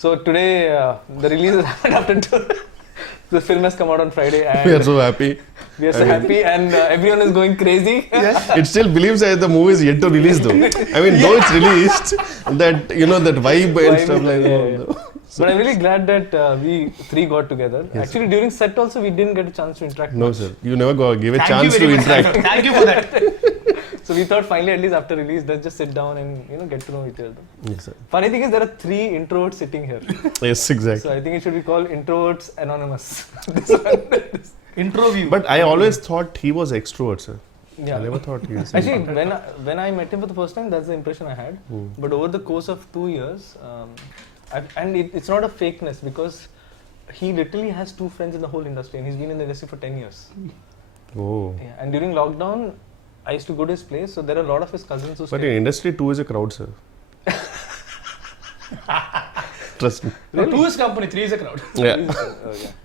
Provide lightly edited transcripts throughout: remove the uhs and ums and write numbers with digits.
So today the release has happened after the film has come out on Friday, and We are so happy. we are so happy, and everyone is going crazy. It still believes that the movie is yet to release though. I mean, though it's released, that that vibe and stuff like that. But I'm really glad that we three got together. Yes. Actually, during set also we didn't get a chance to interact. No, much. sir. You never give a Thank chance you to very much, interact. sir. Thank you for that. So we thought finally, at least after release, let's just sit down and get to know each other. Yes, sir. Funny thing is, there are 3 introverts sitting here. Yes, exactly. So I think it should be called Introverts Anonymous. Intro view. But I always thought he was extrovert, sir. Yeah. I never thought he was. Actually, when I met him for the first time, that's the impression I had. But over the course of 2 years, it's not a fakeness, because he literally has 2 friends in the whole industry, and he's been in the industry for 10 years. Oh. Yeah, and during lockdown, I used to go to his place, so there are a lot of his cousins who But in industry, 2 is a crowd, sir. Trust me. No, 2 is company, 3 is a crowd. Yeah.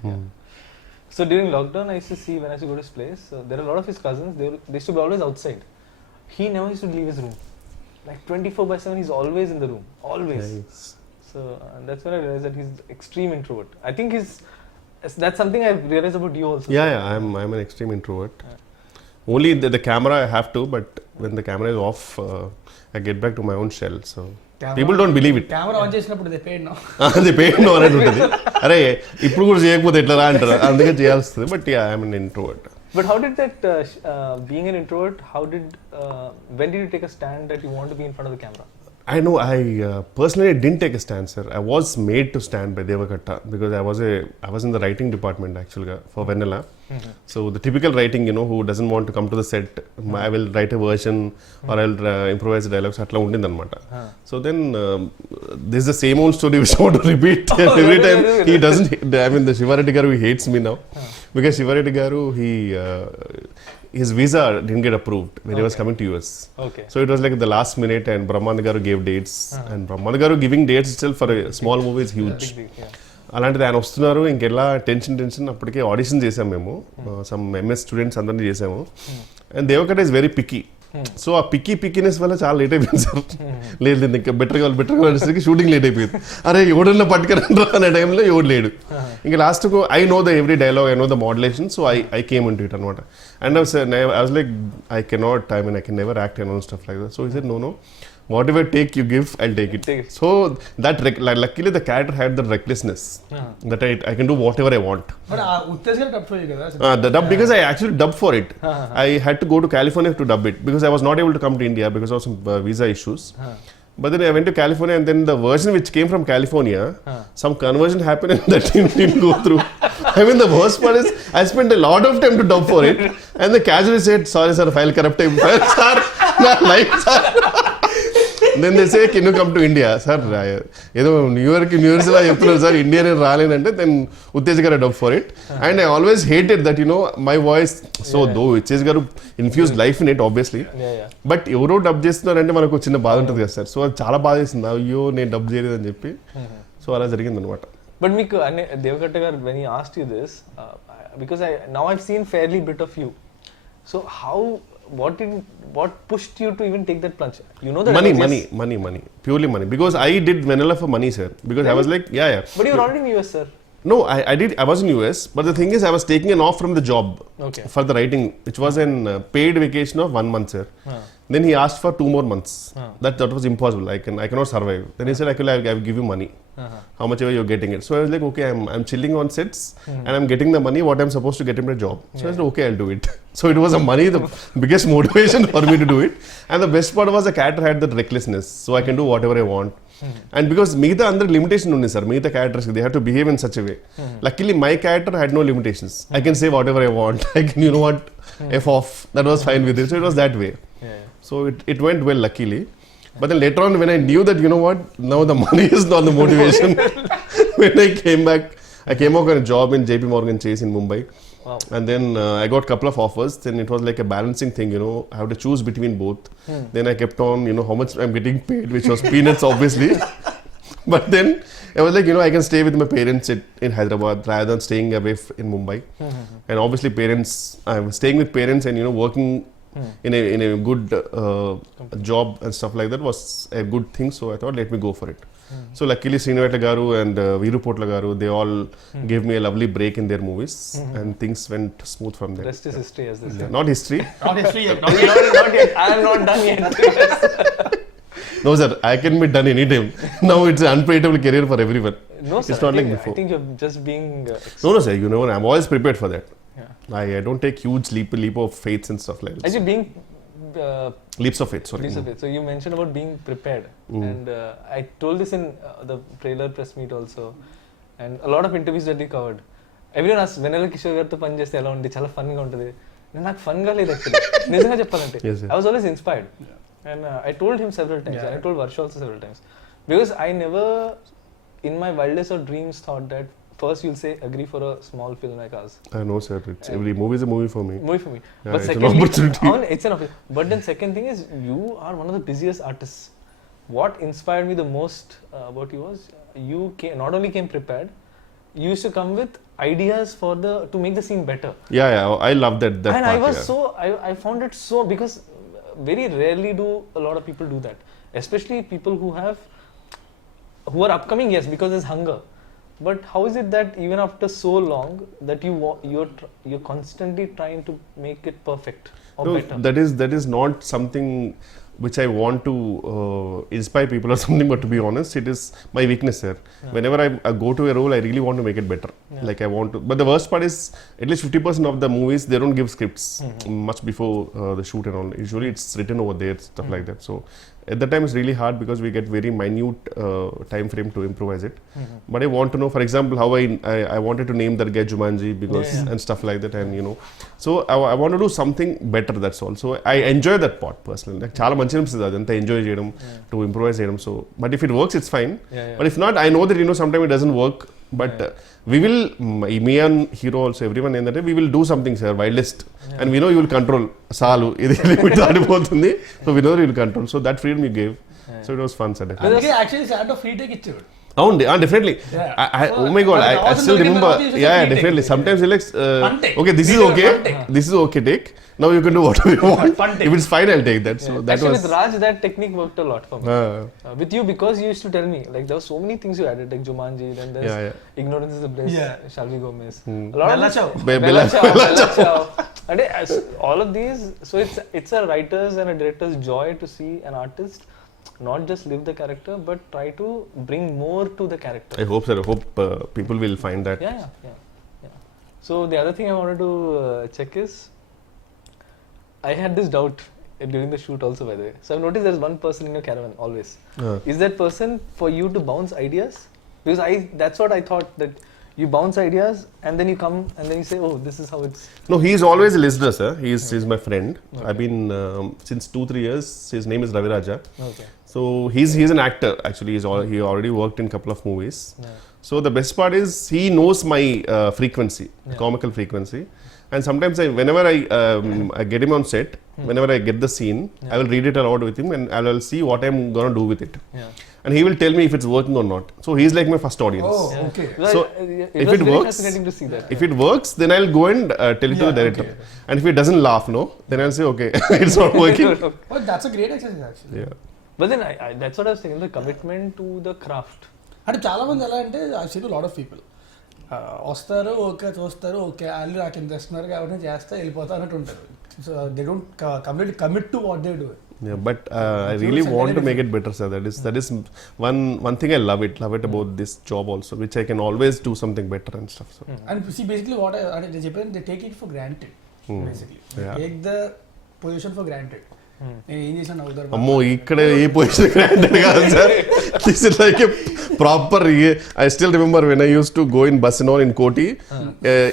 Yeah. So during lockdown, I used to see when I used to go to his place, there are a lot of his cousins, they used to be always outside. He never used to leave his room. Like 24/7, he's always in the room. Always. Nice. So that's when I realized that he's extreme introvert. I think that's something I've realized about you also. Yeah. I'm an extreme introvert. Only the camera I have to, but when the camera is off, I get back to my own shell. So people don't believe it. Camera on చేసినప్పుడు they paid no. అది pain అనేది ఉంటుంది. అరే ఇప్పుడు కూడా చేయకపోతే ఎట్లా అంటారు, అందుకే చేయాల్సి వస్తుంది. But I'm an introvert. But how did that, being an introvert, when did you take a stand that you want to be in front of the camera? I know. I personally didn't take a stand, sir. I was made to stand by Devakatta because I was in the writing department actually for Vennala. So the typical writing, who doesn't want to come to the set, I will write a version or I'll improvise dialogues. Atla undindi anamata. So then this is the same old story which I want to repeat every time. He doesn't. I mean, the Shivareddy Garu, he hates me now because Shivareddy Garu, his visa didn't get approved when he was coming to US. Okay. So it was like the last minute, and Brahmanda Garu gave dates, and Brahmanda Garu giving dates itself for a small movie is huge. Yeah. అలాంటిది ఆయన వస్తున్నారు, ఇంకెలా tension అప్పటికే audition చేసాం మేము, some MS students అందరినీ చేసాము. And Devakatta is very picky. So ఆ పిక్కీనెస్ వల్ల చాలా లేట్ అయిపోయింది సార్. లేదు ఇంకా బెటర్ కావాలి షూటింగ్ లేట్ అయిపోయింది. అరే ఎవడన్నా పట్టుకురండ్రా అనే టైంలో ఎవడు లేడు. ఇంకా లాస్ట్కు I know the every dialogue, I know the modulation, so I came in to it అనమాట. And I was like I cannot, I mean I can never act and stuff like that. So he said no, whatever take you give, I'll take it. So that luckily the character had the recklessness that I can do whatever I want. But Uttej garu dub for you kada? The dub, because I actually dubbed for it. I had to go to California to dub it because I was not able to come to India because of some visa issues. But then I went to California, and then the version which came from California, some conversion happened and that didn't go through. I mean, the worst part is I spent a lot of time to dub for it, and the casually said, sorry sir, file corrupted. Sir, my life, sir. Then they say, can you come to India? Sir, ఏదో new years లా చెప్తున్నారు sir, India నేను రాలేనంటే then Uttej garu dub for it. And I always hated that my voice. So though Uttej garu infuse life in it obviously, but ఎవరో dub చేస్తున్నారంటే మనకు చిన్న బాధ ఉంటుంది కదా సార్. సో అది చాలా బాధ చేసింది, అయ్యో నేను డబ్ చేయలేదని చెప్పి. సో అలా జరిగింది అనమాట. బట్ మీకు దేవకట్ట గారు, when he asked you this, because now I've seen fairly bit of you. So what pushed you to even take that plunge? You know that money, purely money. Because I did Vennala for money, sir. Because really? I was like, yeah. But you were already in US, sir. No, I was in US, but the thing is, I was taking an off from the job for the writing, which was an paid vacation of 1 month, sir. Then he asked for 2 more months. That was impossible. I cannot survive. Then he said, I will give you money. How much ever you're getting it. So I was like, okay, I'm chilling on sets and I'm getting the money what I'm supposed to get in my job. So I said, okay, I'll do it. So it was the biggest motivation for me to do it. And the best part was the character had that recklessness. So I can do whatever I want. And because Meeta under limitation only, sir. Meeta characters, they have to behave in such a way. Luckily, my character had no limitations. I can say whatever I want. I can, F off. That was fine with it. So it was that way. So it went well, luckily. But then later on, when I knew that, now the money is not the motivation. When I came back, I came out on a job in JP Morgan Chase in Mumbai. Wow. And then I got a couple of offers. Then it was like a balancing thing, I have to choose between both. Then I kept on, how much I'm getting paid, which was peanuts, obviously. But then I was like, I can stay with my parents in Hyderabad rather than staying away in Mumbai. And obviously I was staying with parents and, working in a good job and stuff like that was a good thing. So I thought, let me go for it. So luckily Srinivata garu and Veeru Potla garu, they all gave me a lovely break in their movies, and things went smooth from there. Rest is history, as they say. Not history. Not history yet. Not yet. I am not done yet. No sir, I can be done anytime. Now it's an unpredictable career for everyone. No, sir. It's not like I before. think you're just being. No sir, you know, I'm always prepared for that. Yeah. I don't take huge leap of faith and stuff like that. Actually, being. Leaps of faith, sorry. Leaps of faith. So you mentioned about being prepared, and I told this in the trailer press meet also, and a lot of interviews that we covered. Everyone asked, Vennala Kishore గారితో పని చేస్తే ఎలా ఉంది, చాలా fun గా ఉంటుంది. నాకు fun గా లేదు యాక్చువల్లీ, నిజంగా చెప్పాలంటే. I was always inspired, and I told him several times, and I told Varsha also several times, because I never in my wildest of dreams thought that first you'll say agree for a small film like ours. I know sir, it's every movie is a movie for me. Movie for me. Yeah, But it's secondly, an opportunity. It's an opportunity. But then second thing is, you are one of the busiest artists. What inspired me the most about you was, you not only came prepared, you used to come with ideas for to make the scene better. Yeah, I love that and part, I was yeah. I found it so, because very rarely do a lot of people do that, especially people who are upcoming, yes, because there's hunger. But how is it that even after so long that you're constantly trying to make it perfect or No, better? that is not something which I want to inspire people or something, but to be honest, it is my weakness here. Yeah. Whenever I go to a role, I really want to make it better. Yeah. Like I want to, but the worst part is, at least 50% of the movies, they don't give scripts much before the shoot and all. Usually it's written over there, stuff like that. So at that time it's really hard, because we get very minute time frame to improvise it. But I want to know, for example, how I wanted to name that guy Jumanji, because and stuff like that, and you know, so I want to do something better, that's all. So I enjoy that part personally. Like chaala manchi anisthadi adantha enjoy cheyadam, to improvise cheyadam. So but if it works, it's fine. But if not, I know that, you know, sometimes it doesn't work, but we will, me and hero also, everyone in that, we will do something, sir, wildest, and we know you will control salu idi limit daadipotundi, so we know you will control. So that freedom you gave, so it was fun, sir. అందుకే actually sir free take ఇచ్చాడు. Oh, definitely. Oh my god, I still remember. Yeah, definitely. Sometimes you're like, okay, this is okay. This is okay, take. Now you can do whatever you want. If it's fine, I'll take that. So that actually, was. with Raj, that technique worked a lot for me. With you, because you used to tell me, like, there were so many things you added, like Jumanji, then there's Ignorance is the Bliss, Shall We Go Miss. A lot Bella of Ciao. Bella Ciao. And all of these, so it's a writer's and a director's joy to see an artist not just live the character, but try to bring more to the character. I hope, sir. I hope people will find that. Yeah. So the other thing I wanted to check is, I had this doubt during the shoot also, by the way. So I've noticed there's one person in your caravan always. Is that person for you to bounce ideas? Because that's what I thought, that you bounce ideas and then you come and then you say, oh, this is how it's. No, he's always a listener, sir. He's my friend. Okay. I've been since 2-3 years. His name is Raviraja. Okay. So he's an actor actually. He already worked in a couple of movies. So the best part is, he knows my frequency, comical frequency. And sometimes whenever I get him on set, whenever I get the scene, I will read it aloud with him, and I will see what I'm gonna do with it. And he will tell me if it's working or not. So he's like my first audience. Oh, okay. So it if was it very works, fascinating to see that. if it works, then I'll go and tell it to the director. Okay. And if he doesn't laugh, no, then I'll say, okay, it's not working. But that's a great exercise actually. Yeah. But then that's what I was thinking, the commitment to the craft. అంటే చాలా మంది ఎలా అంటే I see lot of people వస్తారు, okay చూస్తారు, okay వాళ్ళు నాకు ఇంత ఇస్తున్నారు కాబట్టి చేస్తే వెళ్ళిపోతా అన్నట్టు ఉంటారు. So they don't completely commit to what they do. Yeah, but I really want to make it better, sir. That is one thing I love it about this job also, which I can always do something better and stuff. So. And see, basically what they చెప్పారు, they take it for granted. Basically, take the position for granted. నేను ఏం చేశాను అవుతారు. అమ్మో, ఇక్కడ ఏ position granted కాదు sir. This is like a proper. I still remember when I used to go in bus and all in Koti.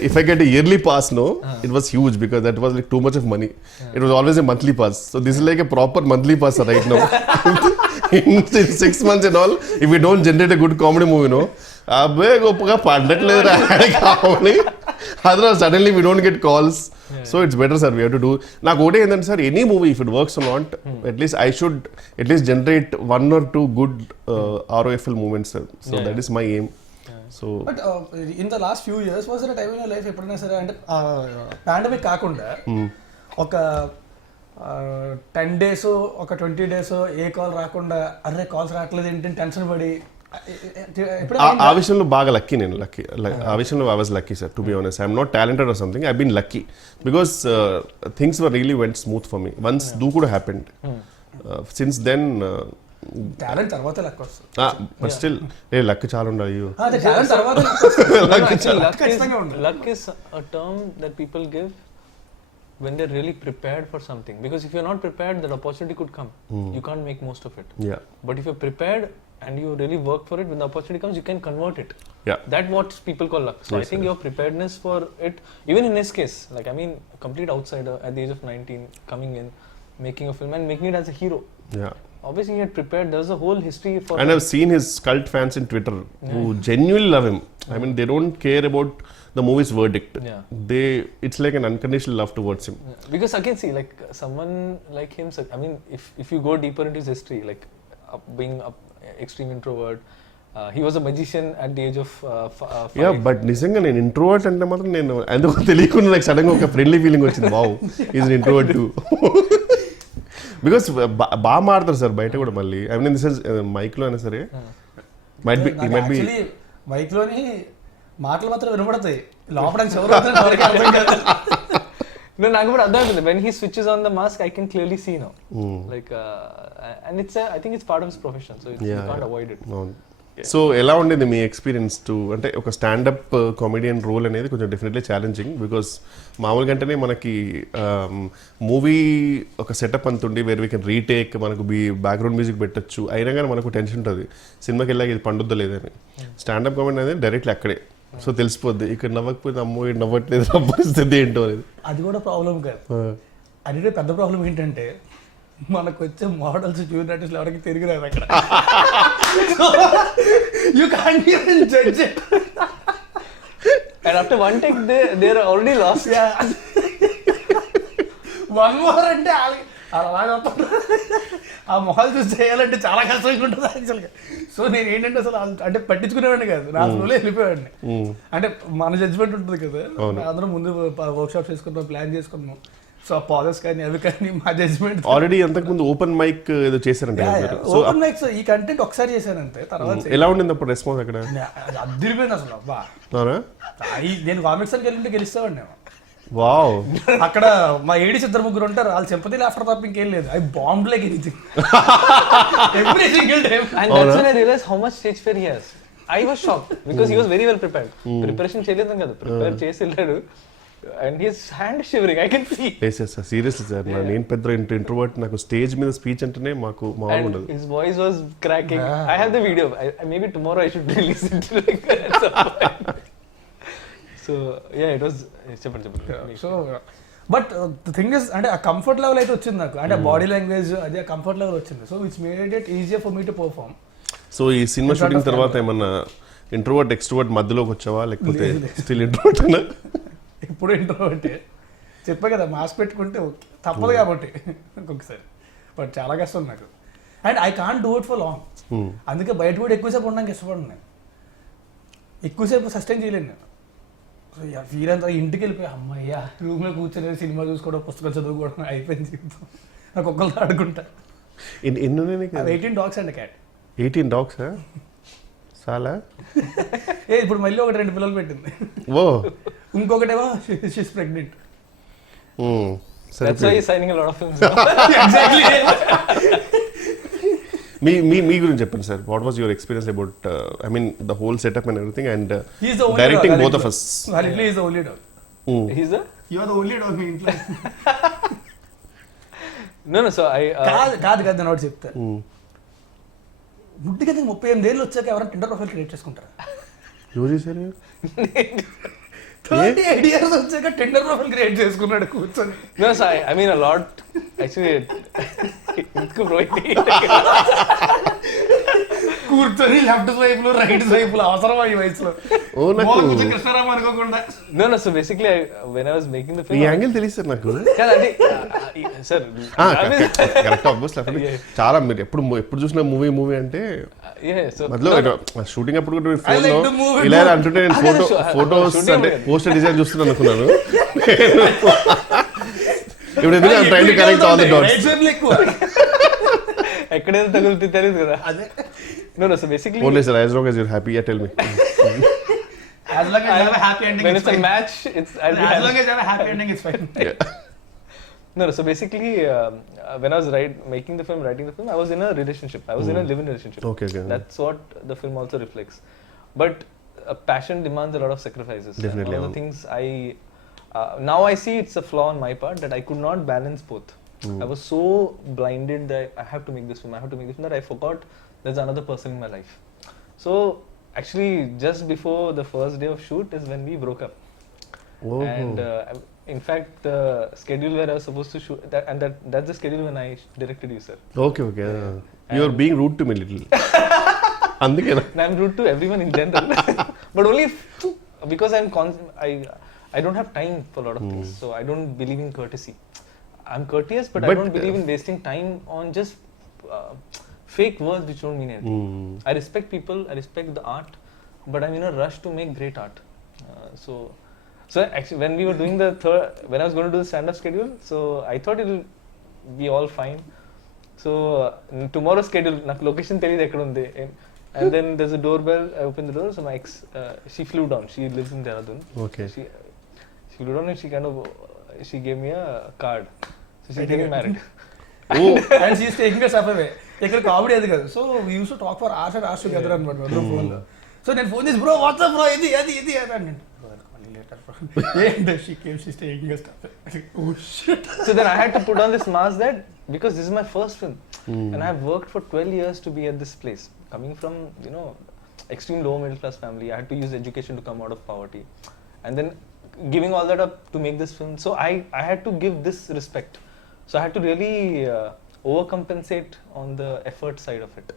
If I get a yearly pass, no, it was huge, because that was like too much of money. It was always a monthly pass. So this is like a proper monthly pass right now. in 6 months and all, if we don't generate a good comedy movie, no, అబ్బే గొప్పగా పండట్లేదు కావాలి. Otherwise suddenly we don't get calls. So it's better, sir, we have to do. నాకు ఒకటే ఏంటంటే sir, any movie if it works or not, at least I should at least generate 1 or 2 good ROFL moments, sir. So that is my aim. So but in the last few years was there time in your life ఎప్పుడైనా సరే, అంటే pandemic కాకుండా ఒక 10 days ఒక 20 days ఏ call రాకుండా, అరే calls రావట్లేదు ఏంటి టెన్షన్ పడి ఆ విషయంలో బాగా లక్కీ నేను ఆ విషయంలో I was lucky sir to be honest I'm not talented or something I been lucky because things were really went smooth for me once do కూడా హ్యాపెండ్ సిన్స్ దెన్ టాలెంట్ తర్వాత luck వస్తుంది but still luck చాలా ఉండాలి talent తర్వాత luck is a term that people give when they're really prepared for something, because if you're not prepared, that opportunity could come. You can't make most of it. Yeah. But if you're prepared and you really work for it, when the opportunity comes, you can convert it. Yeah. That's what people call luck. So Yes, I think your preparedness for it, even in his case, like I mean, a complete outsider at the age of 19, coming in, making a film and making it as a hero. Yeah. Obviously he had prepared. There's a whole history for And I've seen his cult fans in Twitter who genuinely love him. I mean, they don't care about the movie's verdict. Yeah. It's like an unconditional love towards him. Yeah. Because again, see, like someone like him, I mean, if you go deeper into his history, like being an extreme introvert, he was a magician at the age of 5. Yeah, but నిజంగా నేను introvert అంటే మాత్రం నేను ఎందుకో తెలియకుండా నాకు సడన్గా ఒక ఫ్రెండ్లీ ఫీలింగ్ వచ్చింది wow is introvert two because బాగా మాడతారు సార్ బయట కూడా మళ్ళీ ఐ మీన్ దిస్ ఇస్ మైక్లో అయినా సరే మైట్ బి మైక్ లోని మాటలు మాత్రం వినబడతాయి లోపల ఎవరికి అర్థం కాదు. No, నాకు కూడా అర్థం అవుతుంది. When he switches on the mask, I can clearly see now. Like, and I think it's part of his profession, so you can't avoid it. So ఎలా ఉండేది మీ ఎక్స్పీరియన్స్ టు అంటే ఒక స్టాండప్ కామెడియన్ రోల్ అనేది కొంచెం definitely challenging because మామూలుగా అంటేనే మనకి movie ఒక సెటప్ అంతుండి వేర్ వీ కెన్ రీటేక్ మనకు బ్యాక్గ్రౌండ్ మ్యూజిక్ పెట్టచ్చు అయినా కానీ మనకు టెన్షన్ ఉంటుంది సినిమాకి వెళ్ళాక ఇది పండుద్దా లేదని స్టాండప్ కామెడీ అనేది డైరెక్ట్లీ అక్కడే సో తెలిసిపోద్ది ఇక్కడ నవ్వకపోతే అమ్మో ఇక్కడ నవ్వట్లేదు పరిస్థితి ఏంటో అనేది అది కూడా ప్రాబ్లం కాదు అది పెద్ద ప్రాబ్లం ఏంటంటే మనకు వచ్చే మోడల్స్ జూనియర్ ఆర్టిస్టులు ఎవరికి తిరిగి రాదు అక్కడ you can't even judge it And after one take they are already lost. One more అంటే అలా ఆ మొహాలు చూసి చేయాలంటే చాలా కష్టంగా ఉంటుంది యాక్చువల్గా. సో నేను ఏంటంటే అసలు అంటే పట్టించుకునేవాడిని కాదు నా ఫ్లోలో వెళ్ళిపోయాడిని. అంటే మన జడ్జ్మెంట్ ఉంటుంది కదా అందరం ముందు వర్క్ షాప్ చేసుకున్నాం ప్లాన్ చేసుకున్నాం సో ఆ పాజెస్ కానీ అవి కానీ మా జడ్జ్మెంట్ ఆల్రెడీ అంతకుముందు ఓపెన్ మైక్ ఏదో చేశారంటే ఓపెన్ మైక్ ఈ కంటెంట్ ఒకసారి చేశానంటే తర్వాత ఎలా ఉండింది అప్పుడు రెస్పాన్స్ అక్కడ అద్దరిపోయింది అసలు అబ్బా నేను కామిక్స్ అని వెళ్ళింటే గెలుస్తామండి వావ్ అక్కడ మా ఏడీస్ ఇద్దరు ముగ్గురు ఉంటారు వాళ్ళు సింపతి ఆఫ్టర్ తప్ప ఇంకేం లేదు I bomb like anything every single time and that's when I realized how much stage fear he has. I was shocked because he was very well prepared. Preparation చేయలేదు కదా prepare చేసి వెళ్ళాడు and his hand shivering I can see. yes sir seriously sir నేను పెద్ద introvert నాకు stage మీద speech అంటేనే మాకు మామూలు ఉండదు. His voice was cracking. I have the video. Maybe tomorrow I should release it like at some point. So yeah, it was చెప్పండి. So but the thing is అంటే ఆ కంఫర్ట్ లెవెల్ అయితే వచ్చింది నాకు అంటే బాడీ లాంగ్వేజ్ అదే comfort level వచ్చింది so which made it easier for me to perform. So ఈ సినిమా షూటింగ్ తర్వాత ఏమన్నా ఇంట్రోవర్ట్ ఎక్స్ట్రోవర్ట్ మధ్యలోకి వచ్చావా లేకపోతే స్టిల్ ఇంట్రోవర్ట్ అన్నా? ఇప్పుడు ఇంట్రోవర్టే చెప్పా కదా మాస్క్ పెట్టుకుంటే తప్పదు కాబట్టి ఇంకొకసారి బట్ చాలా కష్టం నాకు and I can't do it for long. అందుకే బయట కూడా ఎక్కువసేపు ఉండడానికి ఇష్టపడను నేను ఎక్కువసేపు సస్టైన్ చేయలేను నేను. సో వీరంతా ఇంటికి వెళ్ళిపోయి అమ్మయ్యా రూమ్లో కూర్చొని సినిమా చూసుకోవడం పుస్తకం చదువుకోవడం అయిపోయింది జీవితం నాకు ఒక్కరితో ఆడుకుంటా. 18 dogs అండ్ క్యాట్. 18 dogs చాలా ఇప్పుడు మళ్ళీ 2 పిల్లలు పెట్టింది. ఓ ఇంకొకటేమో she's pregnant. That's why he's signing a lot of films. Exactly. మీ గురించి చెప్పండి sir what was your experience about I mean the whole setup and everything and directing both of us. Validly is the only dog. He's the You are the only dog మీ ఇంట్లో. No so I కాదు నేను ఒకటి చెప్తా గుడ్డి కదా 38 ఏళ్ళు వచ్చాక ఎవరైనా టిండర్ ప్రొఫైల్ క్రియేట్ చేసుకుంటారా? ఎవరు చేశారు? 38 years వచ్చాక టిండర్ ప్రొఫైల్ క్రియేట్ చేసుకున్నాడు కూర్చొని. No so I mean a lot actually కూర్చొని లెఫ్ట్ స్వైపులు రైట్ స్వైపులు అవసరమా ఈ వయసులో? కృష్ణారామ్ అనుకోకుండా. No so basically when I was making the film ఈ యాంగిల్ తెలుసు నాకు sir కరెక్ట్ ఆబ్వియస్లీ చాలా మీరు ఎప్పుడు చూసిన మూవీ అంటే మధ్యలో షూటింగ్ అప్పుడు కూడా ఫోన్లో ఇలా అంటుంటే నేను ఫోటోస్ అంటే పోస్టర్ డిజైన్ చూస్తున్నాను అనుకున్నాను. ఇప్పుడు ఎందుకు train to connect all the dots ఎక్కడైనా తగులుతుంది తెలియదు కదా. అదే No, so basically, Only sir, as long as you're happy, yeah, tell me. As long as you have a happy ending, when it's it's a fine. match, I'll be As happy. long as you have a happy ending, it's fine. No, so basically, when I was making the film, writing the film, I was in a relationship. I was in a live-in relationship. Okay. That's what the film also reflects. But passion demands a lot of sacrifices. Definitely. And one of the things now I see it's a flaw on my part that I could not balance both. I was so blinded that I have to make this film, that I forgot there's another person in my life. So actually, just before the first day of shoot is when we broke up. Oh. And in fact, the schedule where I was supposed to shoot, that's the schedule when I directed you, sir. Okay. You are being rude to me little. Andukena. And I'm rude to everyone in general, but only because I don't have time for a lot of things, so I don't believe in courtesy. I'm courteous, but I don't believe in wasting time on just fake words which don't mean anything. I respect people, I respect the art, but I'm in a rush to make great art. So actually, when we were doing when I was going to do the stand-up schedule, so I thought it'll be all fine. So tomorrow's schedule, నాకు location తెలియదు ఎక్కడ ఉంది. And then there's a doorbell. I opened the door. So my ex, she flew down. She lives in Dehradun. Okay. She flew down and she gave me a card. So she's getting married. Oh. And she's taking us away. ఇక్కడ comedy అది కదా. So we used to talk for hours and hours together అనమాట మొదలు phone లో. So నేను phone చేసి bro WhatsApp bro ఇది అని అన్నాను. She came, she's taking us stuff. Oh shit. So then I had to put on this mask that because this is my first film and I've worked for 12 years to be at this place. Coming from, extreme low middle class family, I had to use education to come out of poverty. And then giving all that up to make this film. So I had to give this respect. So I had to really overcompensate on the effort side of it.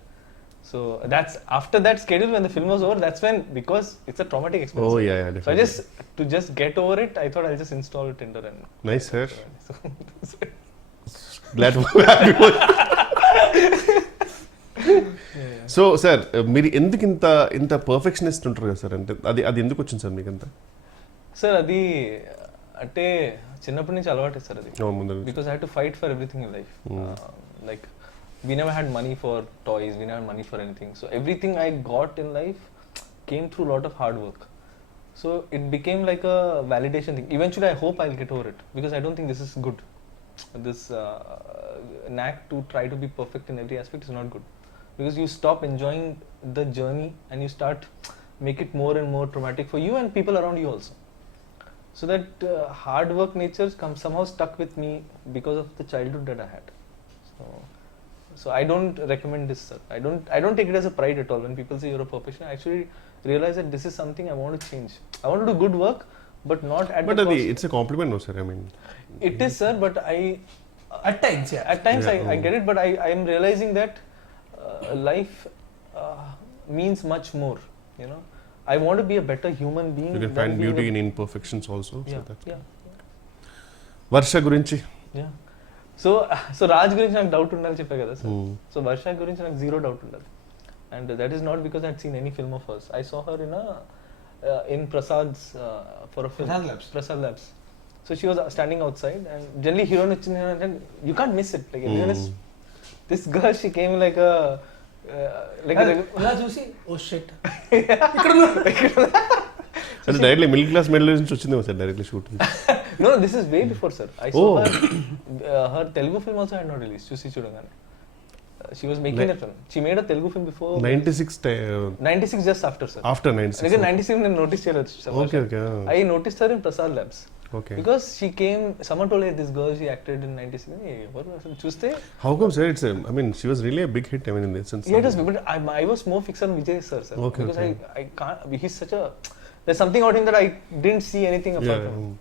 So that's after that schedule when the film was over, that's when, because it's a traumatic experience. Oh yeah, definitely. So to just get over it, I thought I'll just install Tinder and Nice, sir. so, Glad to have you. So sir మీరు ఎందుకు ఇంత perfectionist ఉంటారు కదా sir, అంటే అది ఎందుకు వచ్చింది sir మీకు అంత? సార్ అది అంటే చిన్నప్పటి నుంచి అలవాటు సార్ అది. Because I had to fight for everything in life. Like we never had money for toys, we never had money for anything, so everything I got in life came through a lot of hard work. So it became like a validation thing. Eventually I hope I'll get over it, because I don't think this is good. This knack to try to be perfect in every aspect is not good, because you stop enjoying the journey and you start make it more and more traumatic for you and people around you also. So that hard work nature somehow stuck with me because of the childhood that I had. So I don't recommend this, sir. I don't take it as a pride at all when people say you're a perfectionist. I actually realize that this is something I want to change. I want to do good work, but not at the cost. It's a compliment, no sir, I mean. It is, sir, but at times I get it, but I am realizing that life means much more, I want to be a better human being. You can find beauty in imperfections also. Varsha gurinchi. Yeah. So Raj gurinchi నాకు doubt ఉండాలి చెప్పా కదా sir. So వర్ష గురించి నాకు zero doubt ఉండాలి. And that is not because I had seen any film of hers. I saw her in Prasad's for a film. Prasad Labs. So she was standing outside, and generally heroine వచ్చింది అంటే you can't miss it. Like everyone is, this girl, she came like a ఇలా చూసి oh shit అంటే directly middle class నుంచి వచ్చింది sir directly shoot. No, this is way before, sir. I saw her Telugu film also had not released. Chusi Chudangane. She was making that film. She made a Telugu film before 96 just after, sir. After 96. Again 97 I noticed her. Okay. I noticed her in Prasad Labs. Okay. Because she came, someone told her this girl, she acted in 96. Chuste. How come, sir? I mean, she was really a big hit. I mean, in this sense. Yeah, it was, but I was more fixed on Vijay sir. Okay. Because I can't. He's such a. There's something about him that I didn't see anything apart from him.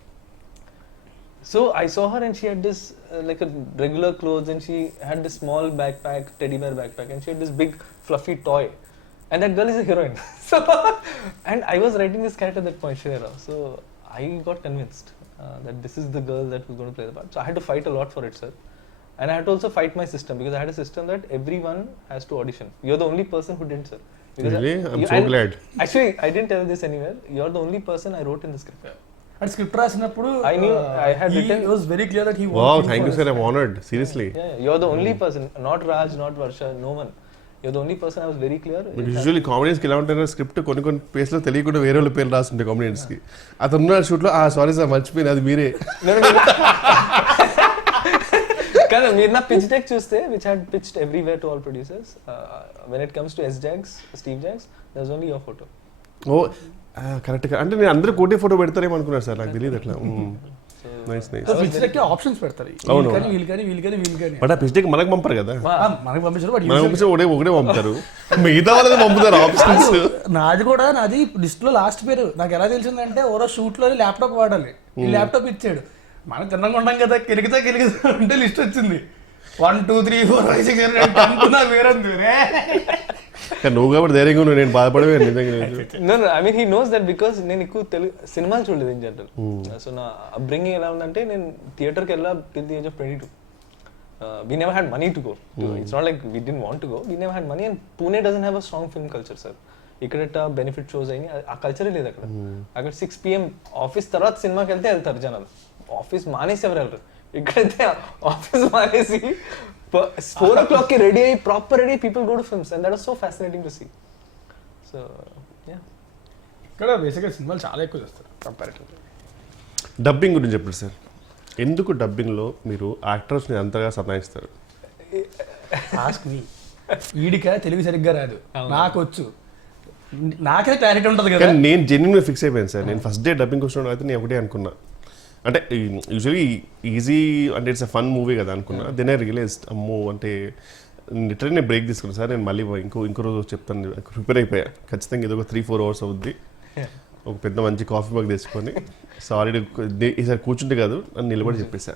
So I saw her and she had this like a regular clothes, and she had this small backpack, teddy bear backpack, and she had this big fluffy toy, and that girl is a heroine. So and I was writing this character at that point, Shreya. So I got convinced that this is the girl that was going to play the part. So I had to fight a lot for it, sir, and I had to also fight my system, because I had a system that everyone has to audition. You're the only person who didn't, sir. Because really? I'm so glad. Actually, I didn't tell this anywhere. You're the only person I wrote in the script. And script రాసినప్పుడు I knew I had written. It was very clear that he Wow, thank you, sir. I'm honored. Seriously. Yeah, you're the only person, not Raj, not Varsha, no one. you're the only person I was very clear. Usually కామెడీస్కి ఎలా ఉంటారో script కొన్ని ప్లేస్లో తెలియకుండా వేరే వాళ్ళ పేర్లు రాస్తుంటాయి కామెడియన్స్కి. అతను షూట్లో సారీ సార్ మర్చిపోయింది అది మీరే. కానీ మీరు నా పిచ్ డెక్ చూస్తే which had pitched everywhere to all producers, when it comes to Steve Jobs there was only your photo. ఓ కరెక్ట్గా, అంటే నేను అందరూ కోటే ఫోటో పెడతారేమో అనుకున్నారు సార్, నాకు తెలియదు అట్లా. Nice nice. ఆప్షన్స్ పెడతారు, వీళ్ళకని. బట్ ఆ పిచ్ డెక్ మనకు పంపరు కదా, మనకు పంపించారు, మనకు పంపించి ఒకటే పంపుతారు, మిగతా వాళ్ళని పంపుతారు ఆప్షన్స్. నాది లిస్ట్ లో లాస్ట్ పేరు నాకు ఎలా తెలిసిందంటే ఓరో షూట్ లో ల్యాప్టాప్ వాడాలి, ఈ ల్యాప్టాప్ ఇచ్చాడు. మనం తిన్నాం ఉంటాం కదా, కెలిగితే అంటే లిస్ట్ వచ్చింది 1 2 3 4 5 6 7 8 అనుకున్నా వేరే. నువ్వు కాబట్టి ధైర్యంగా నువ్వు, నేను బాధపడవే నిజంగా. No, I mean he knows that because నేను ఎక్కువ తెలుగు సినిమాలు చూడలేదు ఇన్ జనరల్. సో నా అప్బ్రింగింగ్ ఎలా ఉందంటే నేను థియేటర్కి వెళ్ళా till the age of 22. We never had money to go. It's not like we didn't want to go. We never had money and Pune doesn't have a strong film culture, sir. ఇక్కడ benefit shows అయినాయి, ఆ కల్చరే లేదు అక్కడ. అక్కడ 6 PM office తర్వాత సినిమాకి వెళ్తారు జనాలు, ఆఫీస్ మానేసి ఎవరు వెళ్ళరు. ఇక్కడైతే ఆఫీస్ మానేసి 4 o'clock కి రెడీ అయ్యి proper ready people go to films and that was so fascinating to see. So yeah, ఇక్కడ బేసిక్గా సినిమాలు చాలా ఎక్కువ చేస్తారు కంపారిటివ్లీ. డబ్బింగ్ గురించి చెప్పండి సార్, ఎందుకు డబ్బింగ్లో మీరు యాక్టర్స్ని అంతగా సతాయిస్తారు? Ask me. ఈడిక తెలుగు సరిగ్గా రాదు, నాకు వచ్చు, నాకే క్లారిటీ ఉంటుంది కదా. నేను జెన్యున్గా ఫిక్స్ అయిపోయాను సార్. నేను ఫస్ట్ డే డబ్బింగ్ వచ్చిన అయితే నేను ఒకటే అనుకున్నా, అంటే యూజువలీ ఈజీ అంటే ఇట్స్ అ ఫన్ మూవీ కదా అనుకున్నా. దెన్ ఐ రియలైజ్ అమ్మో, అంటే లిటరల్లీ నేను బ్రేక్ తీసుకున్నాను సార్. నేను మళ్ళీ ఇంకో రోజు చెప్తాను, ప్రిపేర్ అయిపోయా ఖచ్చితంగా. ఇది ఒక 3-4 hours అవుద్ది, ఒక పెద్ద మంచి కాఫీ మగ్ తెచ్చుకొని సారీ ఈసారి కూర్చుంటే కాదు అని నిలబడి చెప్పేసా.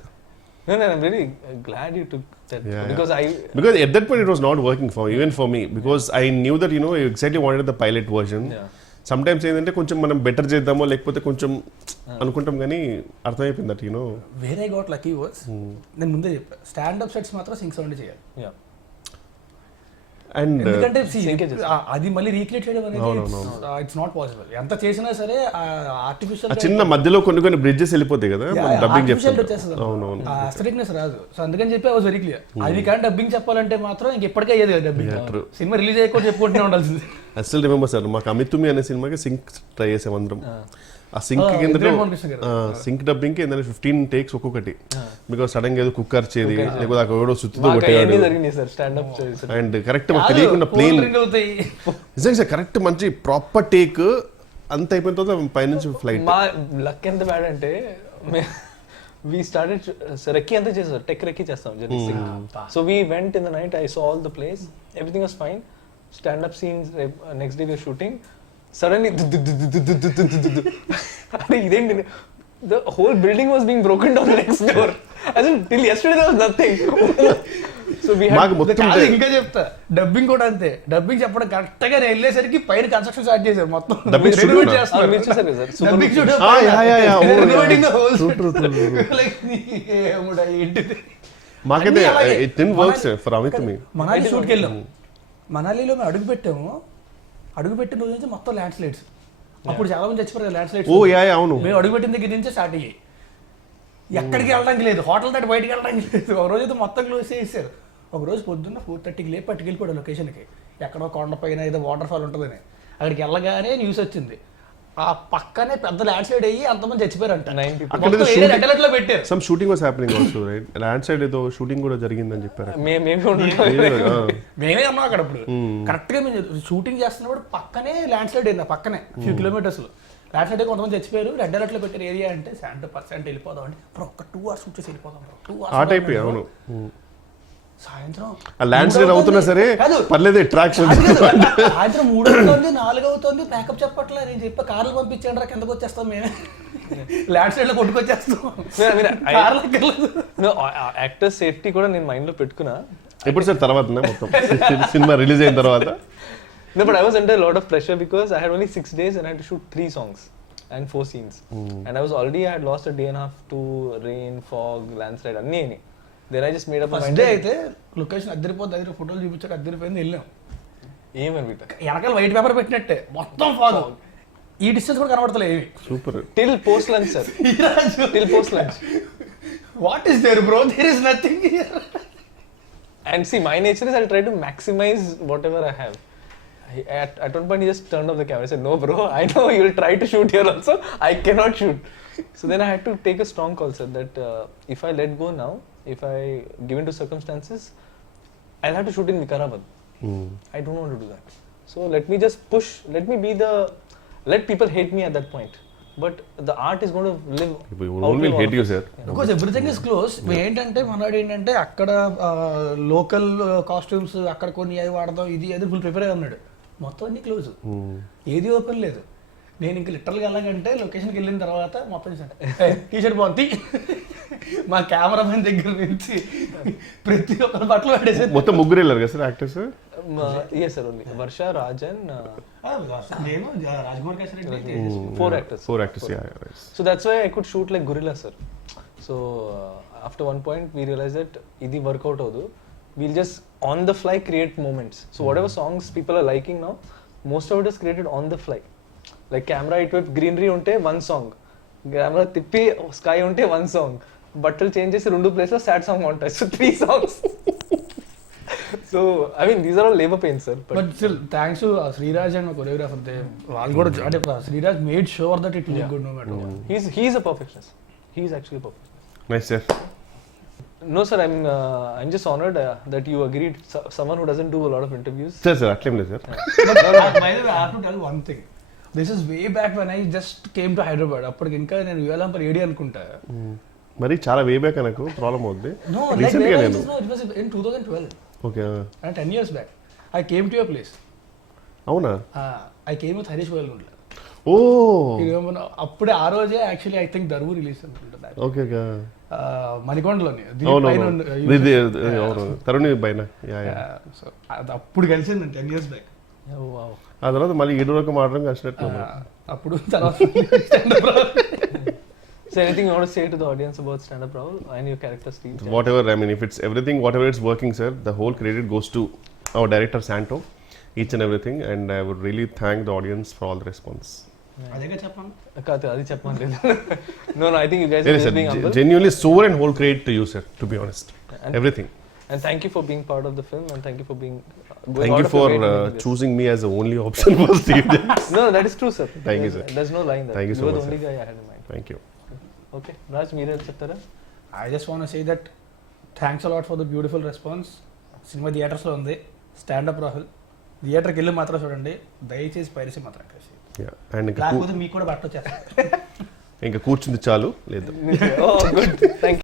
No, I'm very glad you took that. Yeah, because because at that point it was not working for me because I knew that I exactly wanted the pilot version. Sometimes ఏంటంటే కొంచెం మనం better చేద్దామో లేకపోతే కొంచెం అనుకుంటాం, కానీ అర్థమైపోయింది that where I got lucky was, నేను ముందే చెప్పా స్టాండప్ సెట్స్ మాత్రం సింక్ సౌండ్ చేయాలి. అండ్ ఎందుకంటే అది మళ్ళీ రీక్రియేట్ చేయడం అనేది ఇట్స్ నాట్ పాసిబుల్. ఎంత చేసినా సరే ఆర్టిఫిషియల్ చిన్న మధ్యలో కొన్ని బ్రిడ్జెస్ వెళ్ళిపోతాయి కదా, డబ్బింగ్ వచ్చేస్తుంది, అస్థెటిక్నెస్ రాదు. సో అందుకని చెప్పి ఐ వాస్ వెరీ క్లియర్, అది కానీ డబ్బింగ్ చెప్పాలంటే మాత్రం ఇంకెప్పటికే అయ్యేది కదా డబ్బింగ్. సినిమా రిలీజ్ అయ్యకుండా చెప్పుకుంటూనే ఉండాల్సింది. అసలు రిమెంబర్ సార్, మాకు అమితుమి అనే సినిమాకి సింక్ ట్రై చేసాం అందరం. ఆ సింక్ కింద సింక్ డబ్బింగ్ కి 15 takes ఒక్కొక్కటి, బికాస్ సడన్ గా ఏదో కుక్ అర్చేది లేకపోతే అక్కడ ఎవడో సుత్తుతో కొట్టేవాడు. అండ్ కరెక్ట్ మాకు తెలియకుండా ప్లేన్ నిజంగా సార్ కరెక్ట్ మంచి ప్రాపర్ టేక్ అంత అయిపోయిన తర్వాత పైనుంచి ఫ్లైట్. మా లక్ ఎంత బ్యాడ్ అంటే we started recce anta chesaru, tech recce chestam generally. So we went in the night, I saw all the place, everything was fine, stand up scenes, next day we were shooting, suddenly the whole building was being broken down next door. As in till yesterday there was nothing. So we had ఇంకా చెప్తా dubbing కూడా అంతే. Dubbing చెప్పడం correct గా వెళ్ళేసరికి పైన construction start చేశారు మొత్తం. మనాలి షూట్కి వెళ్ళాము, మనాలిలో మేము అడుగు పెట్టిన రోజు నుంచి మొత్తం ల్యాండ్ స్లైడ్స్. అప్పుడు చాలా మంది చచ్చిపోయారు ల్యాండ్ స్లైడ్స్. మేము అడుగు పెట్టిన దగ్గర నుంచే స్టార్ట్ అయ్యాయి. ఎక్కడికి వెళ్ళడానికి లేదు, హోటల్ దాటి బయటికి వెళ్ళడానికి లేదు. ఒక రోజు అయితే మొత్తం క్లోజ్ చేసేసారు. ఒక రోజు పొద్దున్న 4:30కి లేపు పట్టుకెళ్ళిపోయాడు లొకేషన్కి, ఎక్కడో కొండపైన ఏదో వాటర్ ఫాల్ ఉంటుందని. అక్కడికి వెళ్ళగానే న్యూస్ వచ్చింది, ఆ పక్కనే పెద్ద ల్యాండ్ స్లైడ్ అయ్యి అంతమంది చచ్చిపోయారంట. పెట్టారు. Some shooting was happening also right, land slide ఏదో షూటింగ్ కూడా జరిగిందని చెప్పారు. మేమే ఉన్నాం అక్కడ. అప్పుడు కరెక్ట్ గా మేము షూటింగ్ చేస్తున్నప్పుడు పక్కనే ల్యాండ్ స్లైడ్ అయింది, పక్కనే ఫ్యూ కిలోమీటర్స్ ల్యాండ్ స్లైడ్. కొంతమంది చచ్చిపోయారు. రెడ్ అలర్ట్ లో పెట్టారు ఏరియా అంటే 70% వెళ్ళిపోదాం అంటే ఒక 2 hours షూట్ చేసి వెళ్ళిపోదాం. 2 hours సాయంత్రం ల్యాండ్ స్లైడ్ అవుతున్నా సరే పర్లేదు అట్రాక్షన్. సాయంత్రం 3 అవుతుంది 4 అవుతుంది, ప్యాకప్ చెప్పట్లే. నేను చెప్పా కార్లు పంపించండి రా, కిందకు వచ్చేస్తాం మేమే, ల్యాండ్ స్లైడ్ లో కొట్టుకొచ్చేస్తాం. యాక్టర్ సేఫ్టీ కూడా నేను మైండ్ లో పెట్టుకున్నా. ఎప్పుడు సార్ తర్వాత మొత్తం సినిమా రిలీజ్ అయిన తర్వాత? No, but I was under a lot of pressure because I had only 6 days and I had to shoot 3 songs and 4 scenes. And I had lost a day and a half to rain, fog, landslide, anni. Then I just made up my mind. First day అయితే location అద్దరిపోద్ది, అద్దరి ఫోటోలు చూపించాక అద్దరిపోయింది. వెళ్ళాం ఏమనిపిట వెనకాల white paper పెట్టినట్టే మొత్తం fog, ఈ distance కూడా కనబడతలే ఏమి. Super. Till post lunch sir. Till post lunch. What is there bro? There is nothing here. And see, my nature is I'll try to maximize whatever I have. At one point, he just turned off the camera. I said, "No, bro. I know you'll try to shoot here also. I cannot shoot." So then I had to take a strong call, sir. That if I let go now, if I give in to circumstances, I'll have to shoot in Vikarabad. I don't want to do that. So let me just push. Let people hate me at that point. But the art is going to live. People will hate you, sir. Because everything is close. ఏంటంటే మనవాడు ఏంటంటే అక్కడ local costumes అక్కడ కొన్ని అవి వాడదాం ఇది అది ఫుల్ ప్రిపేర్ అయ్యి ఉన్నాడు. మొత్తం అన్ని క్లోజ్, ఏది ఓపెన్ లేదు. నేను ఇంక లిటరల్గా వెళ్ళాలంటే లొకేషన్కి వెళ్ళిన తర్వాత మొత్తం టీషర్ట్ బాగుంది. మా కెమెరామెన్ దగ్గర నుంచి ప్రతి ఒక్కరి బట్టలు పడేసారు. మొత్తం ముగ్గురు వెళ్ళారు కదా sir actors? Yes, sir. Only Varsha, Raj, and నేను Rajkumar Reddy. four actors. Four actors, yeah, right. So that's why I could shoot like gorilla, sir. So after one point we realized that idi workout avadu. We'll just on the fly create moments. So whatever songs people are liking now, most of it is created on the fly. Like camera itwip greenery unte one song, camera tippi sky unte one song, బట్టలు change చేసి 2 ప్లేస్లో sad song ఉంటాయి. So 3 songs. So I mean these are all labor pains, sir. But still thanks to Sriraj and my choreographer, they వాళ్ళు కూడా అంటే Sriraj made sure that it looked good no matter what. He's a perfectionist. He's actually a perfectionist. Nice, sir. No, sir. I'm just honored that you agreed. Someone who doesn't do a lot of interviews. Sir, అట్లేం లేదు, sir. But by the way, I have to tell one thing. This is way back when I just came to Hyderabad. అప్పటికి ఇంకా నేను యువలంపర్ AD అనుకుంటా. మరి చాలా way back నాకు problem అవుద్ది. No, like it was in 2012. Okay. And 10 years back. I came to your place. అవునా? I came with Harish Goyalgundla. అప్పుడే ఆ రోజే actually I think Daruvu release అనుకుంటా. ఓకే, మణికొండలోని తరుణి పైన. సో అప్పుడు కలిసింది 10 years back. ఆ తర్వాత మళ్ళీ 7 వరకు మాత్రం కలిసినట్టు. అప్పుడు తర్వాత So anything you want to say to the audience about stand-up, Rahul, and your character Steve? Whatever, I mean, if it's everything, whatever it's working, sir, the whole credit goes to our director Santo, each and everything, and I would really thank the audience for all the response. అదేగా చెప్పాను. అది చెప్పమని. No, I think you guys are just being humble. Genuinely soul and whole credit to you, sir, to be honest. Everything. And thank you for being part of the film, and thank you for being thank you for choosing me as the only option for Steve. No, that is true, sir. Thank you, sir. There's no line there. Thank you so much. You were the only guy I had in mind. Thank you. Okay, Raj, meere cheptara? I just want to say that thanks a lot for the beautiful response. Cinema థియేటర్స్లో ఉంది. Stand up Rahul థియేటర్కి వెళ్ళి మాత్రం చూడండి, దయచేసి piracy మాత్రం లేకపోతే మీకు కూడా బట్ట వచ్చేస్తారు. ఇంకా కూర్చుంది చాలు లేదు. Oh, good. Thank you.